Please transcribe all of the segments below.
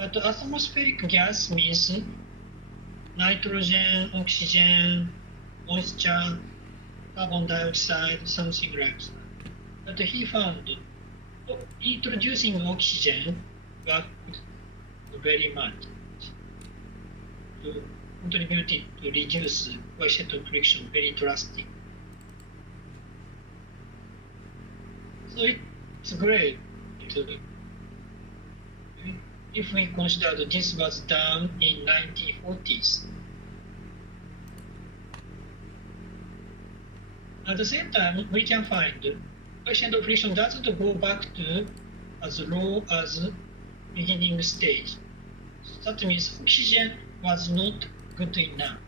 But atmospheric gas means nitrogen, oxygen, moisture, carbon dioxide, something like that. But he found introducing oxygen worked very much to contribute to reduce coefficient of friction very drastic. So it's great if we consider that this was done in 1940s. At the same time, we can find coefficient of friction doesn't go back to as low as beginning stage. That means oxygen was not good enough.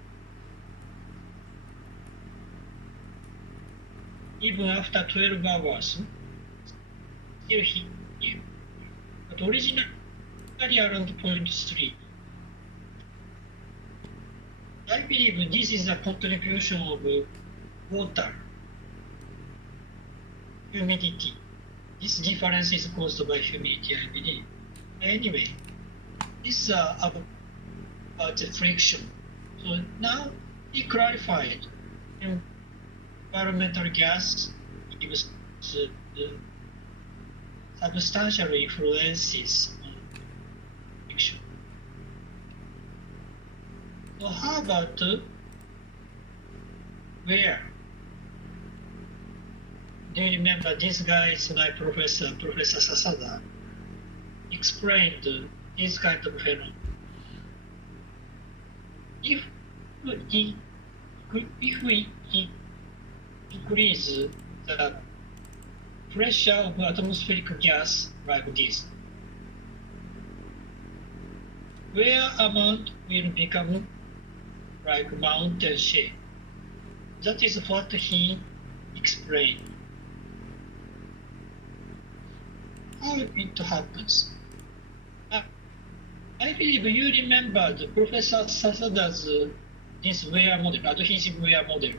Even after 12 hours, still here. But originally around 0.3. I believe this is a contribution of water, humidity. This difference is caused by humidity, I believe. Anyway, this is about the friction. So now he clarified environmental gas gives substantial influences on friction. So how about where? Do you remember this guy is my professor, Professor Sasada, explained this kind of phenomenon. If we increase the pressure of atmospheric gas like this, where amount will become like mountain shape. That is what he explained. How it happens? I believe you remember the Professor Sasada's this wear model, adhesive wear model.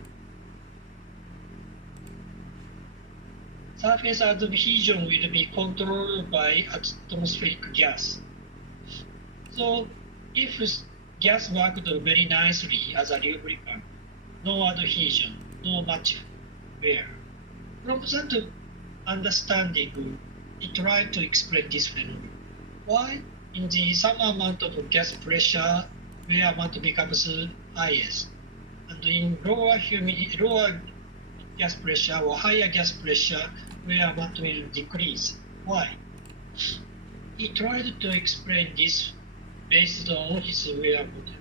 Surface adhesion will be controlled by atmospheric gas. So if gas worked very nicely as a lubricant, no adhesion, no much wear. From that understanding, he tried to explain this phenomenon. Why? In the some amount of gas pressure, wear amount becomes highest, and in lower gas pressure or higher gas pressure, wear amount will decrease. Why? He tried to explain this based on his wear model.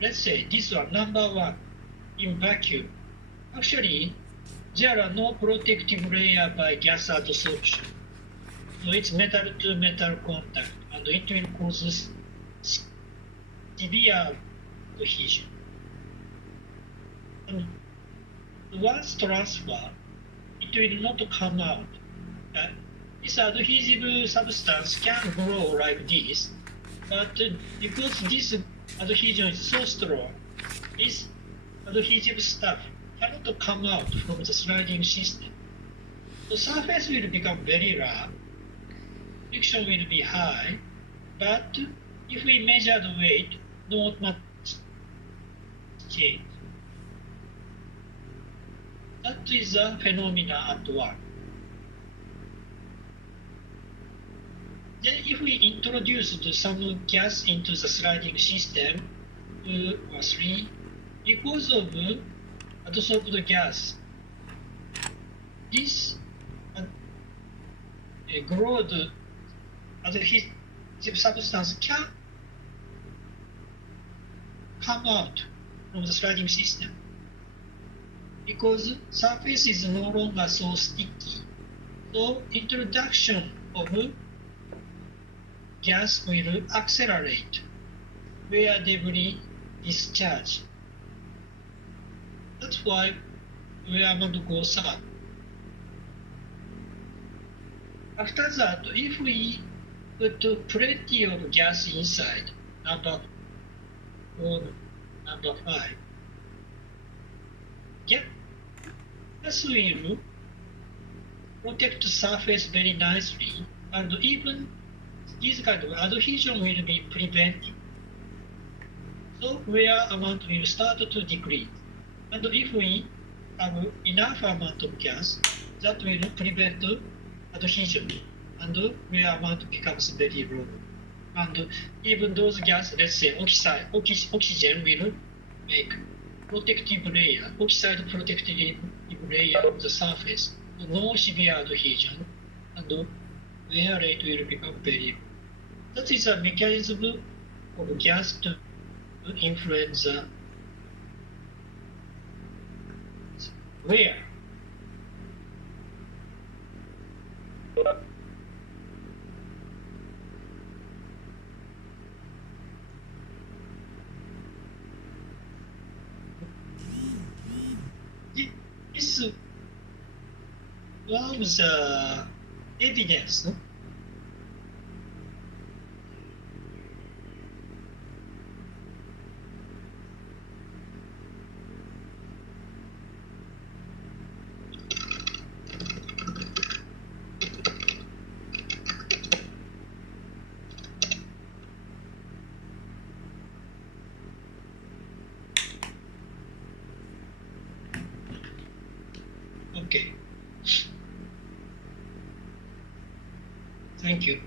Let's say this one, number one, in vacuum. Actually, there are no protective layer by gas adsorption. So it's metal to metal contact, and it will cause severe adhesion. And once transfer, it will not come out. This adhesive substance can grow like this, but because this adhesion is so strong, this adhesive stuff cannot come out from the sliding system. The surface will become very rough, friction will be high, but if we measure the weight, not much change. That is a phenomena at work. Then if we introduce some gas into the sliding system, 2 or 3, because of adsorbed gas, this growth adhesive substance can come out from the sliding system because surface is no longer so sticky. So introduction of gas will accelerate where debris discharge. That's why wear amount goes up. After that, if we put plenty of gas inside, number 4, number 5, gas will protect the surface very nicely, and even this kind of adhesion will be prevented. So where amount will start to decrease. And if we have enough amount of gas, that will prevent adhesion. And where amount becomes very low. And even those gas, let's say oxygen will make protective layer, oxide protective layer of the surface, no severe adhesion, and wear rate will become very low. That is a mechanism of gas to influence the wear. This was evidence. Okay. Thank you.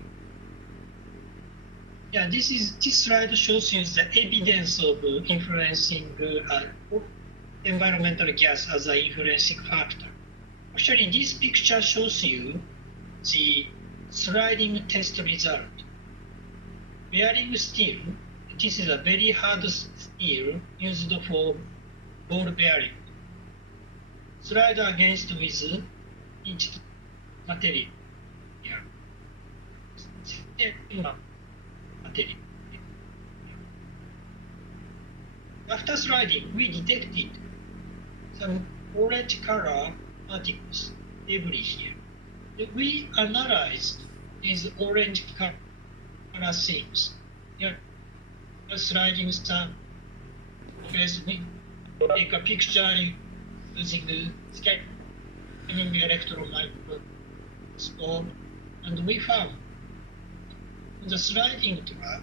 Yeah, this slide shows you the evidence of influencing environmental gas as an influencing factor. Actually, this picture shows you the sliding test result. Bearing steel, this is a very hard steel used for ball bearing. Slide against with each material. After sliding, we detected some orange color particles everywhere here. We analyzed these orange color things. Yeah, sliding stuff. We take a picture using the scanning electron microscope, and we found in the sliding track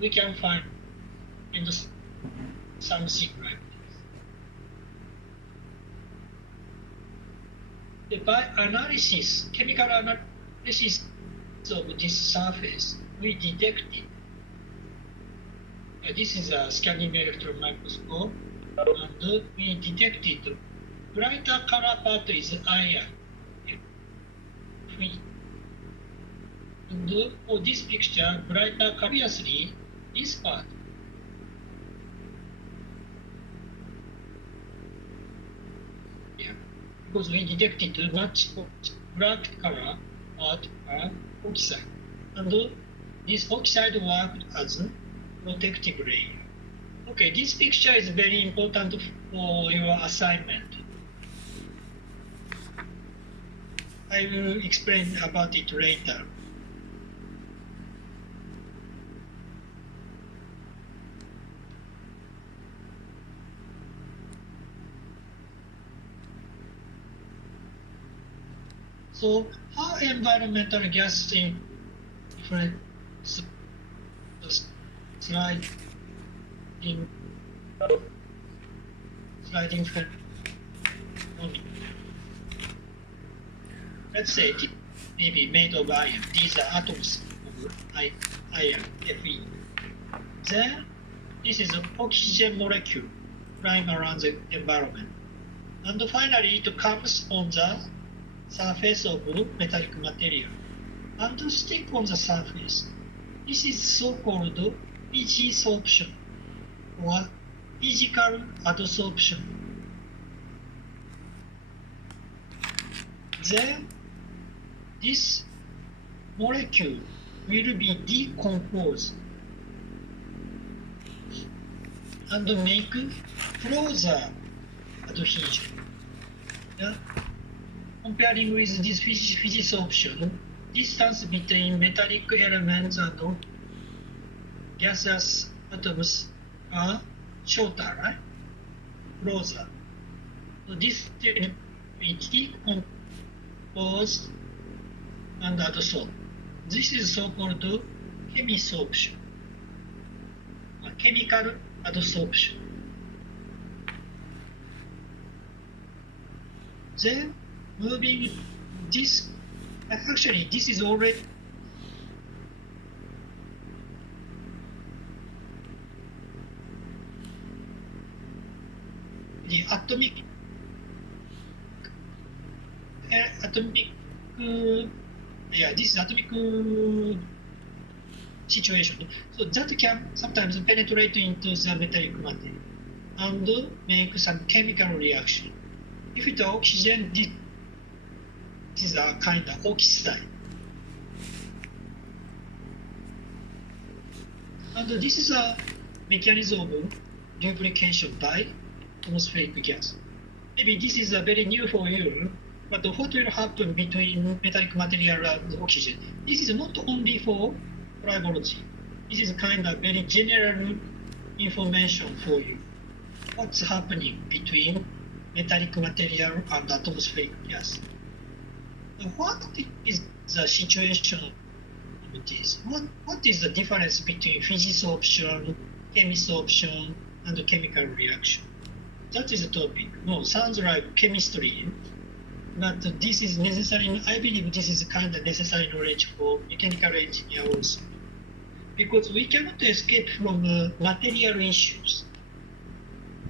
we can find something like this. By analysis, chemical analysis of this surface, we detected. This is a scanning electron microscope, and we detected brighter color part is iron. And for this picture, brighter obviously this part. Yeah, because we detected much black color part are oxide, and this oxide worked as a protective layer. Okay, this picture is very important for your assignment. I will explain about it later. So, how environmental gas influence sliding phenomenon? Let's say it may be made of iron. These are atoms of iron, Fe. Then, this is an oxygen molecule flying around the environment. And finally, it comes on the surface of metallic material and stick on the surface. This is so-called physisorption or physical adsorption. Then this molecule will be decomposed and make closer adhesion. Yeah? Comparing with this physisorption, distance between metallic elements and gaseous atoms are shorter, right? Closer. So this will be decomposed and adsorbed. this is so-called chemisorption, chemical adsorption. Then moving this, actually this is already the atomic this is atomic situation. So that can sometimes penetrate into the metallic material and make some chemical reaction. If it oxygen, this is a kind of oxide. And this is a mechanism of lubrication by atmospheric gas. Maybe this is a very new for you, but what will happen between metallic material and oxygen? This is not only for tribology. This is kind of very general information for you. What's happening between metallic material and atmospheric gas? What is the situation of this? What is the difference between physisorption, chemisorption, and chemical reaction? That is the topic. No, sounds like chemistry, but this is necessary. I believe this is kind of necessary knowledge for mechanical engineer also, because we cannot escape from material issues.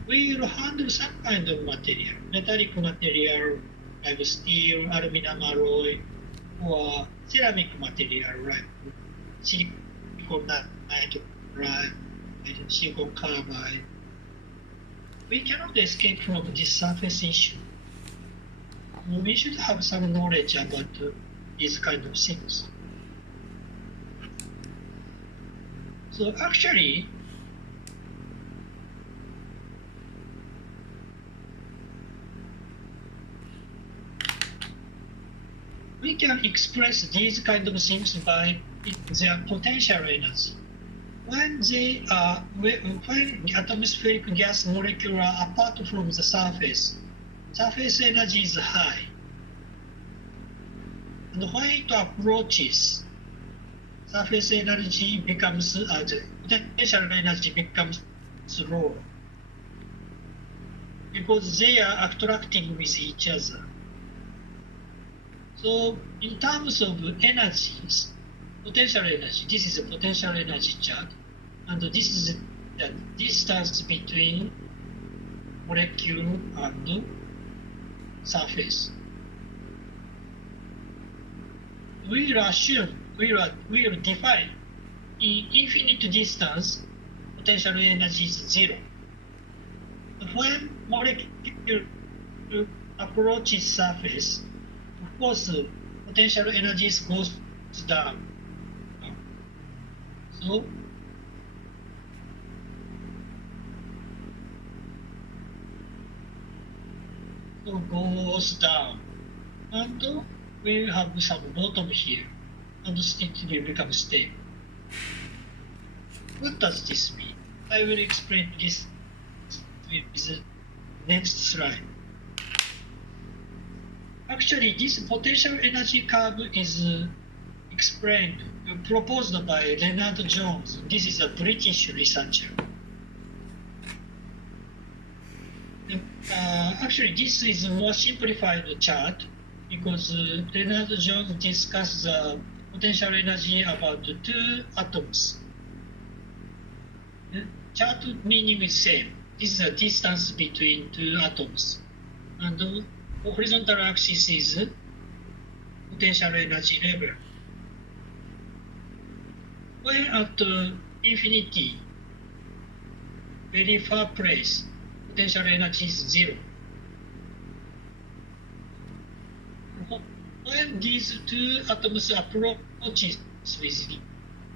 We will handle some kind of material, metallic material like steel, aluminum alloy, or ceramic material like silicon nitride, silicon carbide. We cannot escape from this surface issue. We should have some knowledge about these kind of things. So actually, we can express these kind of things by their potential energy. When atmospheric gas molecules are apart from the surface energy is high. And when it approaches, surface energy becomes, the potential energy becomes low, because they are attracting with each other. So in terms of energies, potential energy, this is a potential energy chart, and this is the distance between molecule and surface. We will assume, we will define in infinite distance, potential energy is zero. When molecule approaches surface, of course, potential energy goes down. So goes down, and we will have some bottom here, and it will become stable. What does this mean? I will explain this with the next slide. Actually, this potential energy curve is proposed by Leonard Jones. This is a British researcher. Actually, this is a more simplified chart, because Leonard Jones discussed the potential energy about two atoms. The chart meaning is same. This is the distance between two atoms, and the horizontal axis is potential energy level. When at infinity, very far place, potential energy is zero. When these two atoms approaches with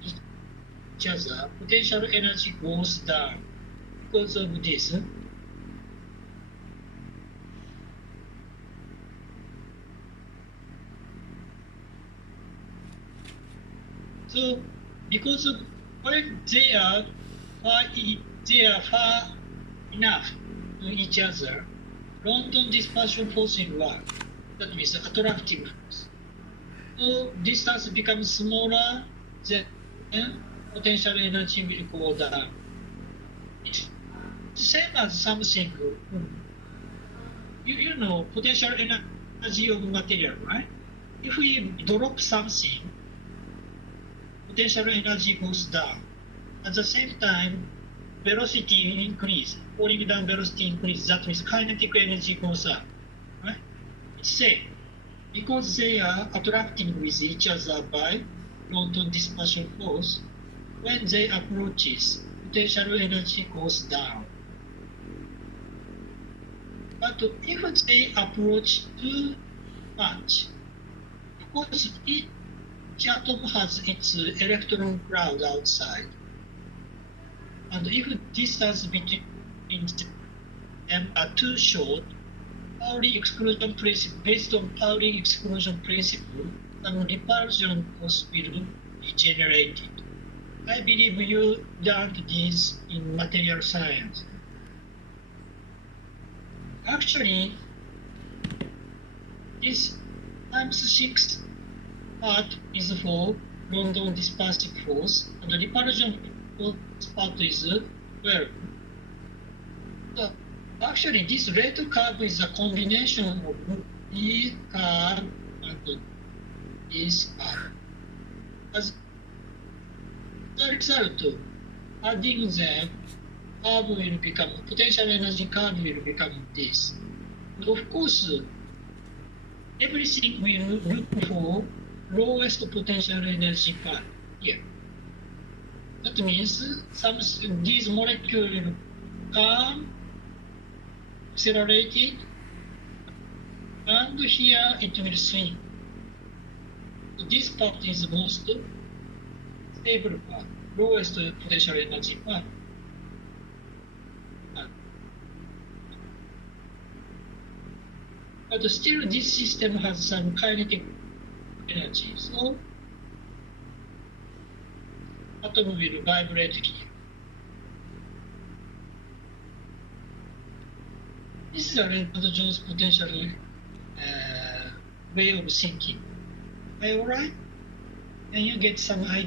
each other, potential energy goes down because of this. So, because of when they are far enough to each other, London dispersion force will work. That means attractive force. So distance becomes smaller, then potential energy will go down. It's same as something, you know, potential energy of material, right? If we drop something, potential energy goes down. At the same time, velocity increase, falling down velocity increase, that means kinetic energy goes up, right? It's same. Because they are attracting with each other by proton dispersion force, when they approaches, potential energy goes down. But if they approach too much, of course, each atom has its electron cloud outside. And if distance between them are too short, Pauli exclusion principle, based on Pauli exclusion principle, some repulsion force will be generated. I believe you learned this in material science. Actually, this times 6 part is for London dispersive force, and the repulsion force part is 12. So actually, this rate curve is a combination of this curve and this curve. As a result, adding them, curve will become, potential energy curve will become this. But of course, everything will look for lowest potential energy curve here. That means these molecules will come accelerated, and here it will swing. So this part is most stable part, lowest potential energy part. But still, this system has some kinetic energy, so atom will vibrate here. This is a Lennard-Jones potential way of thinking. Am I all right? Can you get some idea?